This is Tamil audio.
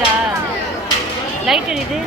சரிடா லைட் எரியுது